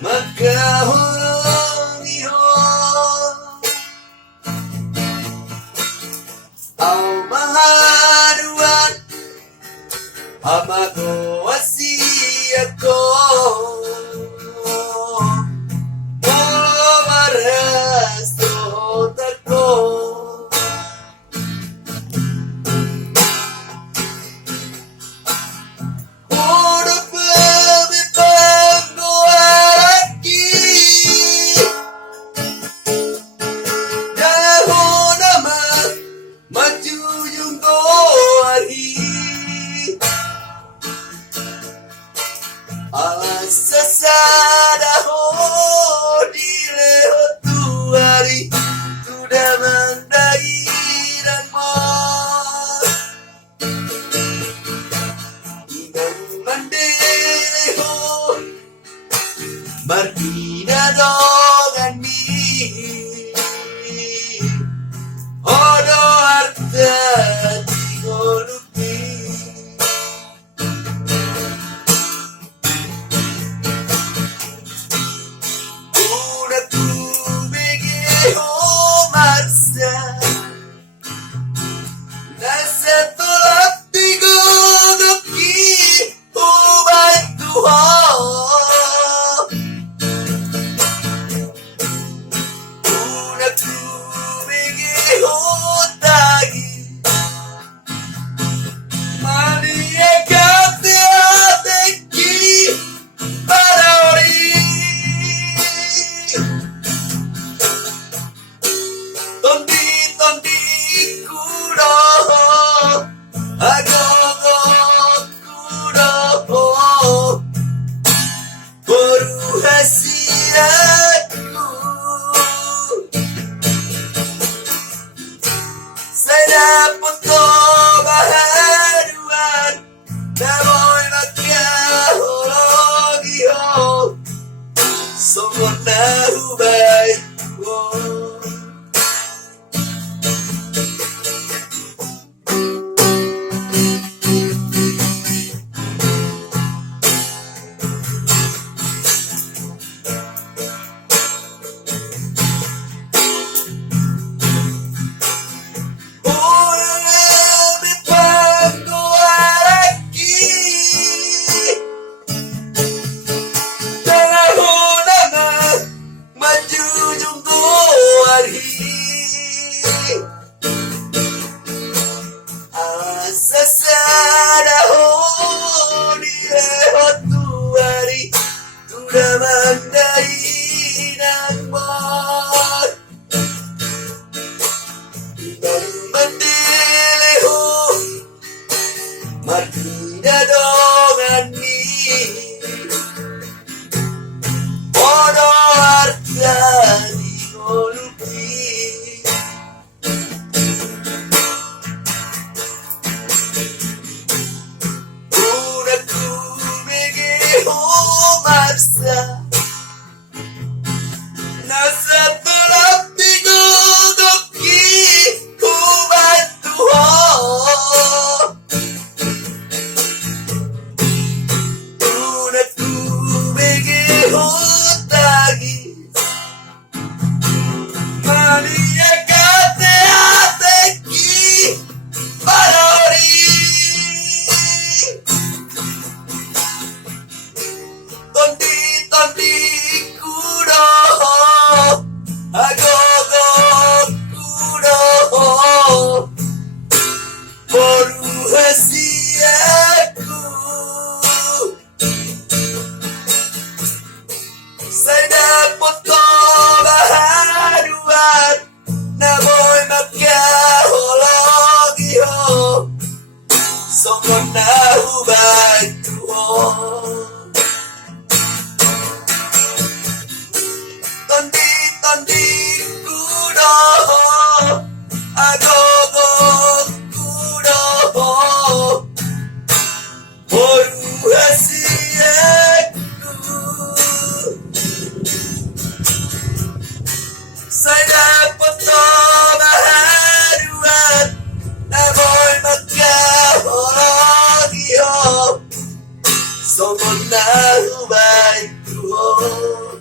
magkahulong ihon ang maharuan amago wasiat ko maras otak ko urap bibanggo araki dahon naman maju yung goari asa sadahon dilehot tuari sudah mendairan mo dan mandeleho martina dogan mi odo arta tigolupi una tu begeho marsa nasa tolak tigodoki ubay tuho una tu begeho tagi maniegate ateki para ori tondi tondi kuro agogo kuro boru hasiatku saya puto baharuan namoy magkahologiho somos na hubay ko Martina dogan mi odo arta digolupi una tu begeho marsa na hubay tuhod.